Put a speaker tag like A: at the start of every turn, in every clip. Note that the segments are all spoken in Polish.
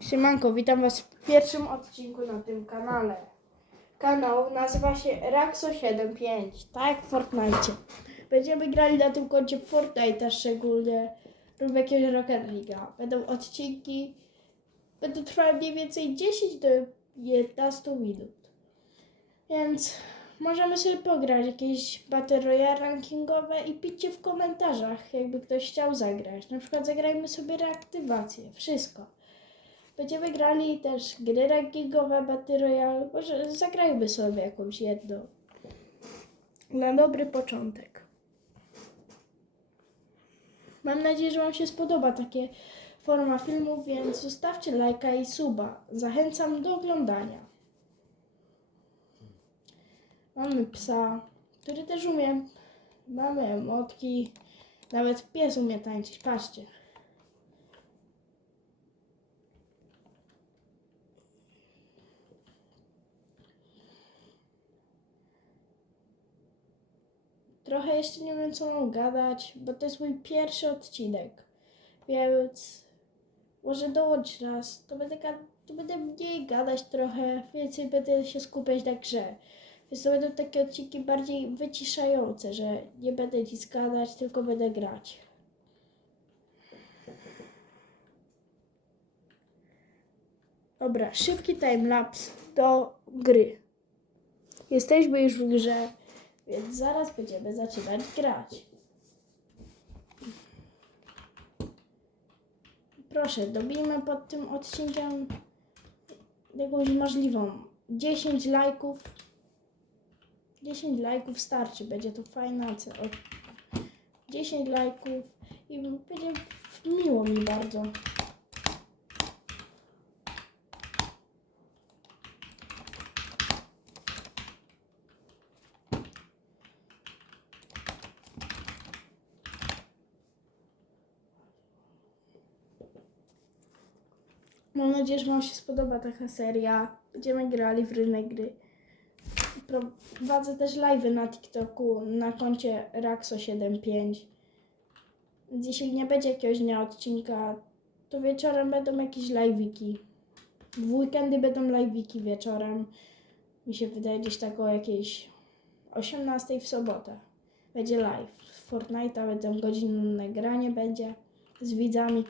A: Siemanko, witam Was w pierwszym odcinku na tym kanale. Kanał nazywa się Raxo75, tak jak w Fortnite. Będziemy grali na tym koncie Fortnite szczególnie lub jakiegoś Rocket League'a. Będą odcinki, będą trwały mniej więcej 10 do 11 minut. Więc możemy sobie pograć jakieś Battle Royale rankingowe i piszcie w komentarzach, jakby ktoś chciał zagrać. Na przykład zagrajmy sobie reaktywację, wszystko. Będziemy grali też gry rankingowe Battle Royale. Może zagrajmy sobie jakąś jedną. Na dobry początek. Mam nadzieję, że Wam się spodoba takie forma filmu, więc zostawcie lajka i suba. Zachęcam do oglądania. Mamy psa, który też umie. Mamy emotki. Nawet pies umie tańczyć. Patrzcie. Trochę jeszcze nie wiem, co mam gadać, bo to jest mój pierwszy odcinek. Więc może dołącz raz, to będę, to będę mniej gadać trochę, więcej będę się skupiać na grze. Więc to będą takie odcinki bardziej wyciszające, że nie będę nic gadać, tylko będę grać. Dobra, szybki timelapse do gry. Jesteśmy już w grze, więc zaraz będziemy zaczynać grać. Proszę, dobijmy pod tym odcinkiem jakąś możliwą 10 lajków. 10 lajków starczy, będzie to fajna ce- o- 10 lajków i będzie miło mi bardzo. Mam nadzieję, że Wam się spodoba taka seria. Będziemy grali w różne gry. Prowadzę też live na TikToku na koncie Raxo75. Więc jeśli nie będzie jakiegoś dnia odcinka, to wieczorem będą jakieś live'iki. W weekendy będą live'iki wieczorem. Mi się wydaje gdzieś tak o jakiejś 18 w sobotę. Będzie live. Fortnite'a będą godzinne granie będzie z widzami.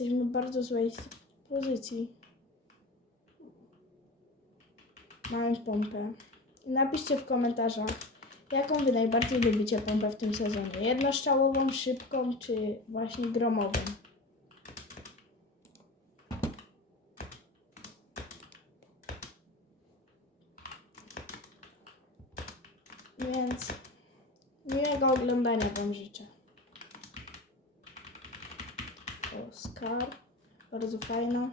A: Jesteśmy w bardzo złej pozycji. Mamy pompę. Napiszcie w komentarzach, jaką wy najbardziej lubicie pompę w tym sezonie. Jednostrzałową, szybką, czy właśnie gromową. Więc miłego oglądania Wam życzę. Oscar. Bardzo fajna.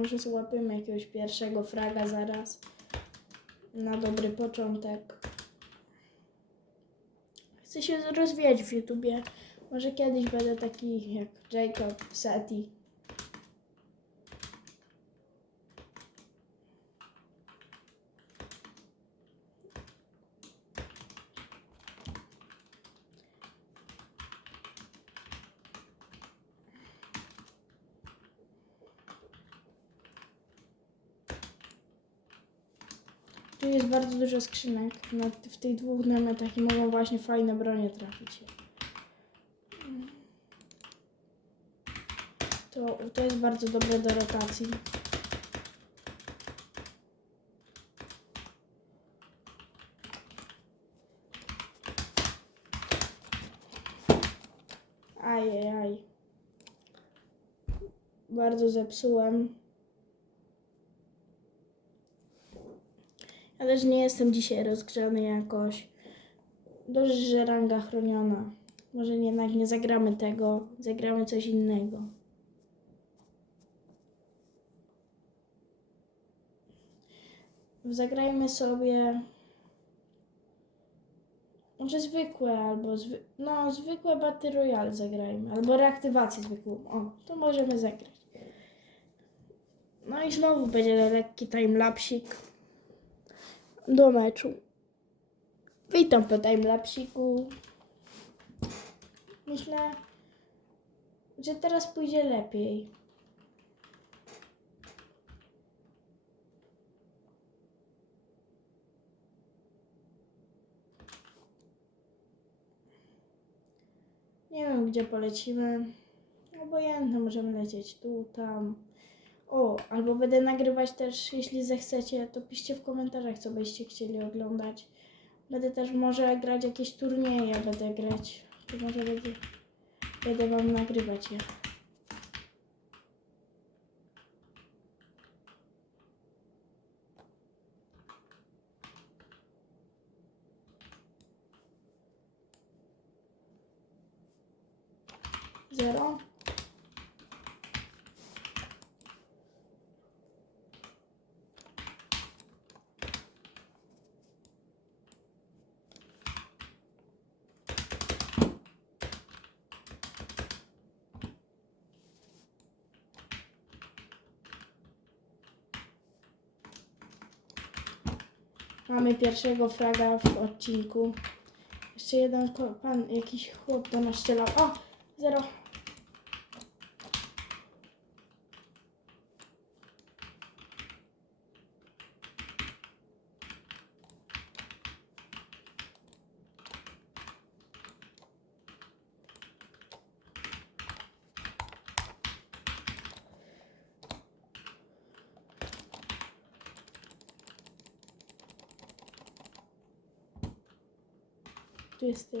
A: Może złapiemy jakiegoś pierwszego fraga zaraz. Na dobry początek. Chcę się rozwijać w YouTubie. Może kiedyś będę taki jak Jacob Seti. Jest bardzo dużo skrzynek na, w tych dwóch namiotach i mogą właśnie fajne bronie trafić. To, to jest bardzo dobre do rotacji. Ajajaj. Bardzo zepsułem. Ja też nie jestem dzisiaj rozgrzany jakoś. Dobrze, że ranga chroniona. Może jednak nie zagramy tego, zagramy coś innego. Zagrajmy sobie. Może zwykłe, albo zwy... no zwykłe Battle Royale zagrajmy, albo reaktywację zwykłą. O, to możemy zagrać. No i znowu będzie lekki timelapsik do meczu. Witam po timelapsiku. Myślę, że teraz pójdzie lepiej. Nie wiem, gdzie polecimy. Obojętne, możemy lecieć tu, tam. O, albo będę nagrywać też, jeśli zechcecie, to piszcie w komentarzach, co byście chcieli oglądać. Będę też może grać jakieś turnieje, będę grać. To może będzie, będę wam nagrywać je. Zero. Mamy pierwszego fraga w odcinku. Jeszcze jeden pan, jakiś chłop do nas strzelał. O! Zero. Tu jest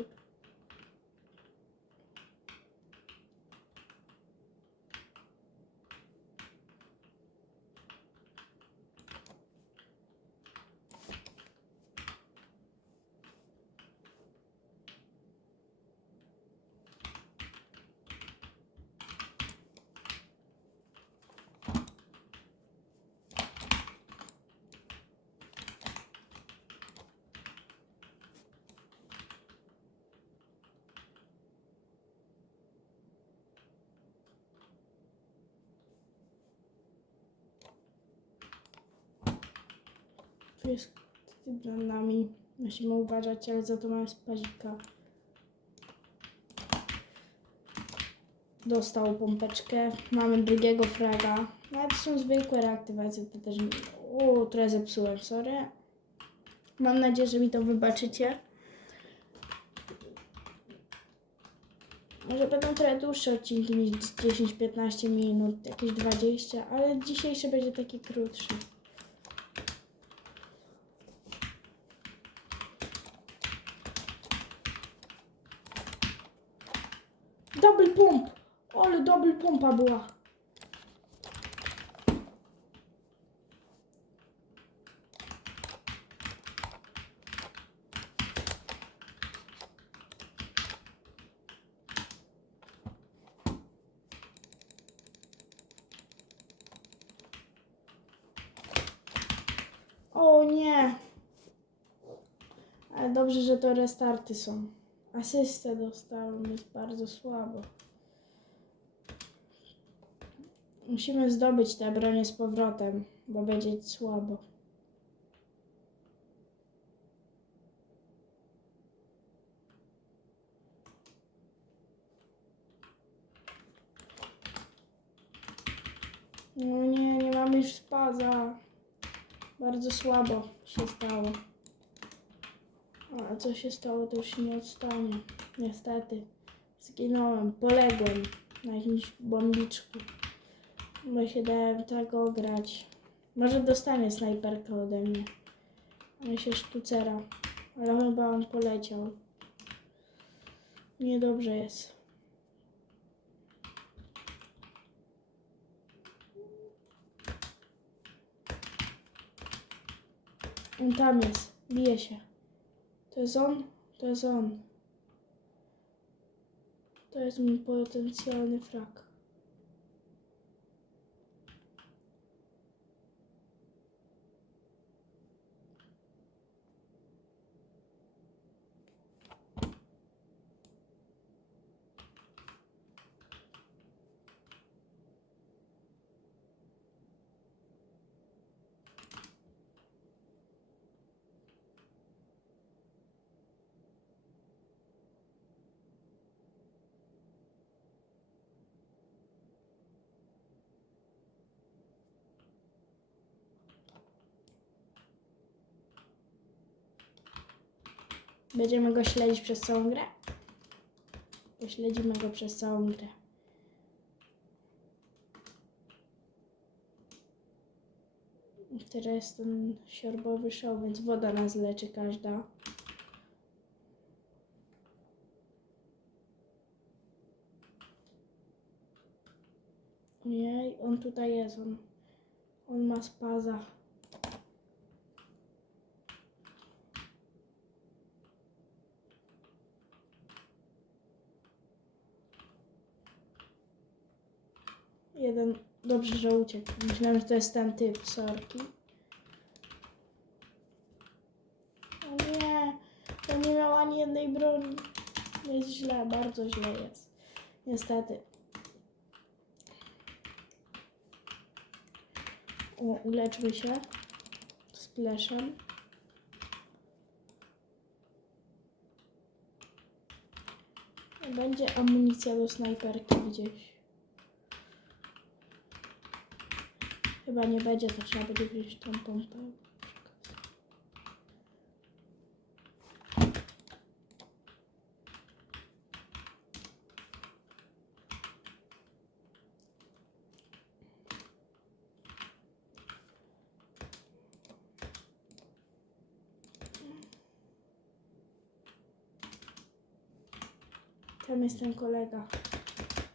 A: Tu jest nad nami. Musimy uważać, ale za to mamy spazika. Dostał pompeczkę. Mamy drugiego fraga. No to są zwykłe reaktywacje, to też... O, trochę zepsułem, sorry. Mam nadzieję, że mi to wybaczycie. Może będą trochę dłuższe odcinki niż 10-15 minut, jakieś 20, ale dzisiejszy będzie taki krótszy. Pompa była. O nie. Ale dobrze, że to restarty są. Asystę dostałem, jest bardzo słabo. Musimy zdobyć te bronie z powrotem, bo będzie słabo. No nie, nie mamy już spaza. Bardzo słabo się stało. A co się stało, to już nie odstanie. Niestety. Zginąłem, poległem na jakimś bombiczku. Bo się dałem tak ograć. Może dostanie snajperkę ode mnie. Ale się sztucera. Ale chyba on poleciał. Niedobrze jest. On tam jest. Bije się. To jest on? To jest on. To jest mój potencjalny frak. Będziemy go śledzić przez całą grę? Pośledzimy go przez całą grę. Teraz ten siorbowy show, więc woda nas leczy każda. Ojej, on tutaj jest, on, on ma spaza. Jeden, dobrze, że uciekł. Myślałem, że to jest ten typ, sorki. O nie, to nie miał ani jednej broni. Jest źle, bardzo źle jest. Niestety. O, uleczmy się. Spleszem. Będzie amunicja do snajperki gdzieś. Chyba nie będzie, to trzeba będzie wziąć tą pompę. Tam jest ten kolega,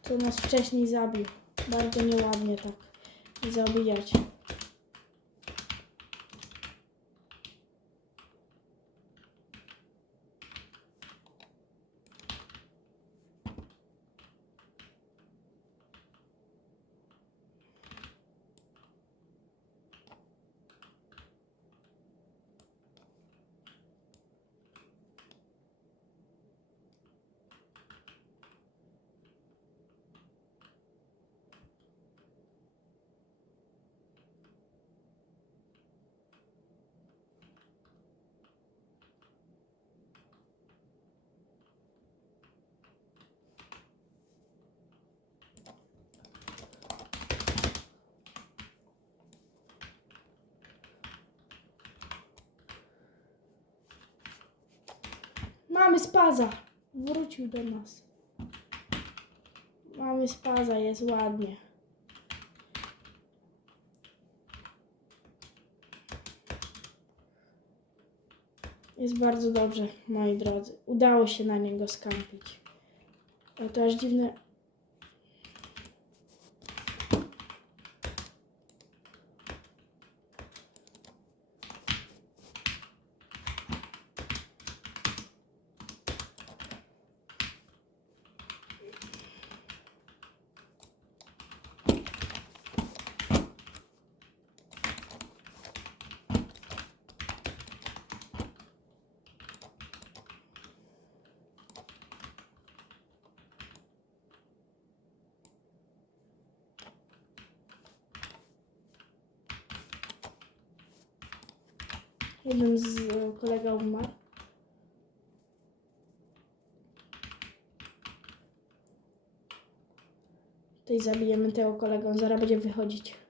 A: co nas wcześniej zabił. Bardzo nieładnie tak zaobijać. Mamy spaza. Wrócił do nas. Mamy spaza, jest ładnie. Jest bardzo dobrze, moi drodzy. Udało się na niego skampić. Ale to aż dziwne. Jeden z e, kolega umarł. Tutaj zabijemy tego kolegę, zaraz będzie wychodzić.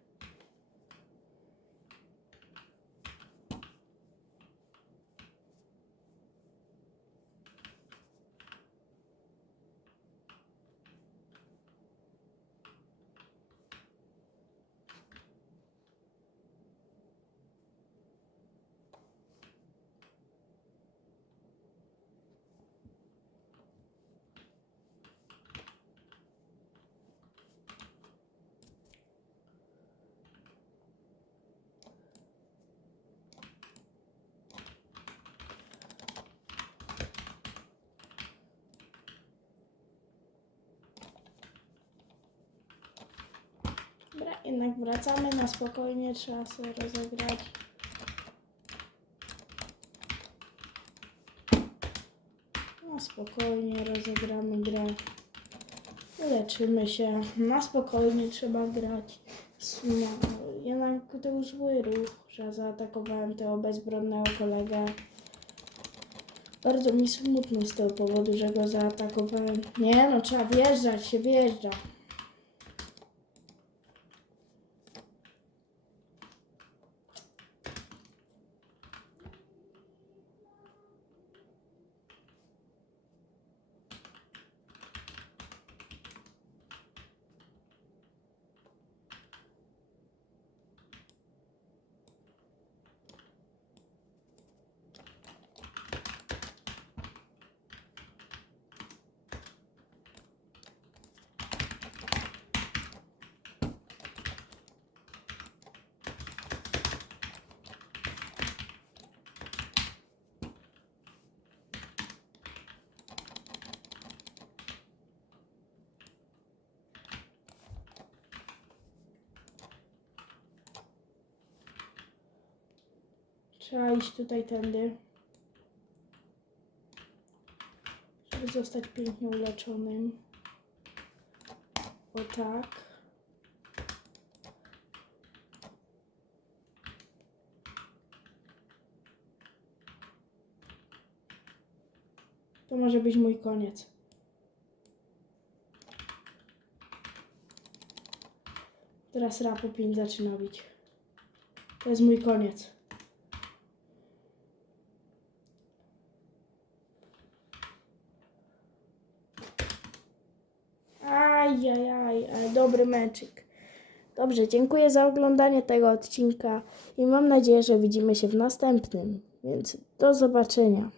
A: Jednak wracamy na spokojnie, trzeba sobie rozegrać. Na spokojnie rozegramy grę. Leczymy się. Na spokojnie trzeba grać. No, jednak to był zły ruch, że zaatakowałem tego bezbronnego kolegę. Bardzo mi smutno z tego powodu, że go zaatakowałem. Nie no, trzeba wjeżdżać, się wjeżdża. Trzeba iść tutaj tędy. Żeby zostać pięknie uleczonym. O tak. To może być mój koniec. Teraz rapu 5 zaczyna bić. To jest mój koniec. Ajajaj, ale dobry meczyk. Dobrze, dziękuję za oglądanie tego odcinka i mam nadzieję, że widzimy się w następnym. Więc do zobaczenia.